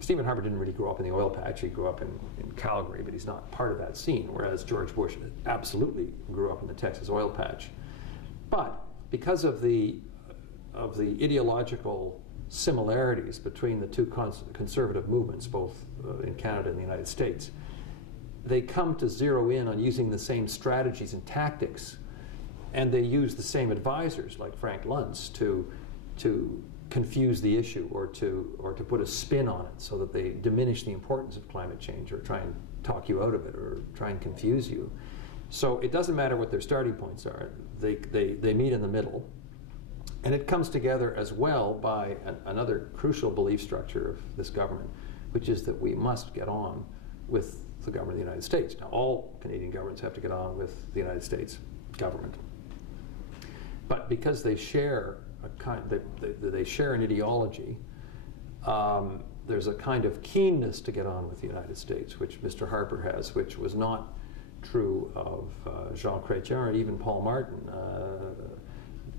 Stephen Harper didn't really grow up in the oil patch. He grew up in Calgary, but he's not part of that scene, whereas George Bush absolutely grew up in the Texas oil patch. But because of the ideological similarities between the two conservative movements, both in Canada and the United States, they come to zero in on using the same strategies and tactics, and they use the same advisors like Frank Luntz to confuse the issue or to put a spin on it so that they diminish the importance of climate change or try and talk you out of it or try and confuse you. So it doesn't matter what their starting points are. They meet in the middle. And it comes together as well by another crucial belief structure of this government, which is that we must get on with the government of the United States. Now, all Canadian governments have to get on with the United States government. But because they share they share an ideology, there's a kind of keenness to get on with the United States, which Mr. Harper has, which was not true of Jean Chrétien and even Paul Martin.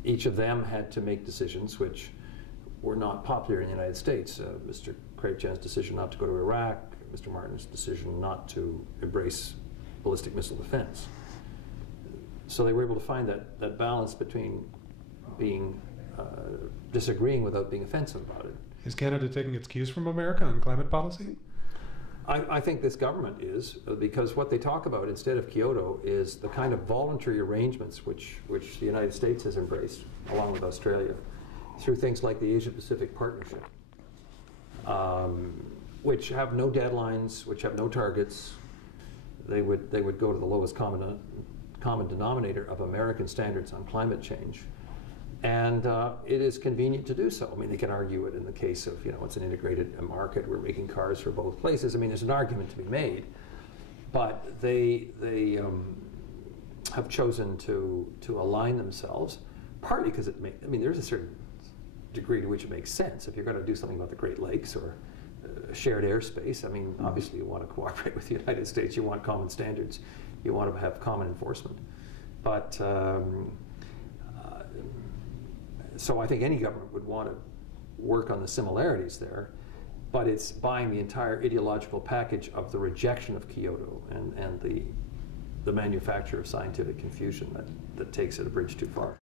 Each of them had to make decisions which were not popular in the United States. Mr. Chrétien's decision not to go to Iraq, Mr. Martin's decision not to embrace ballistic missile defense. So they were able to find that balance between being disagreeing without being offensive about it. Is Canada taking its cues from America on climate policy? I think this government is, because what they talk about instead of Kyoto is the kind of voluntary arrangements which the United States has embraced, along with Australia, through things like the Asia-Pacific Partnership, which have no deadlines, which have no targets. They would go to the lowest common denominator of American standards on climate change. And it is convenient to do so. I mean, they can argue it in the case of, it's an integrated market. We're making cars for both places. I mean, there's an argument to be made. But they have chosen to align themselves, partly because there's a certain degree to which it makes sense. If you're going to do something about the Great Lakes or shared airspace, obviously you want to cooperate with the United States. You want common standards. You want to have common enforcement. But so I think any government would want to work on the similarities there, but it's buying the entire ideological package of the rejection of Kyoto and the manufacture of scientific confusion that takes it a bridge too far.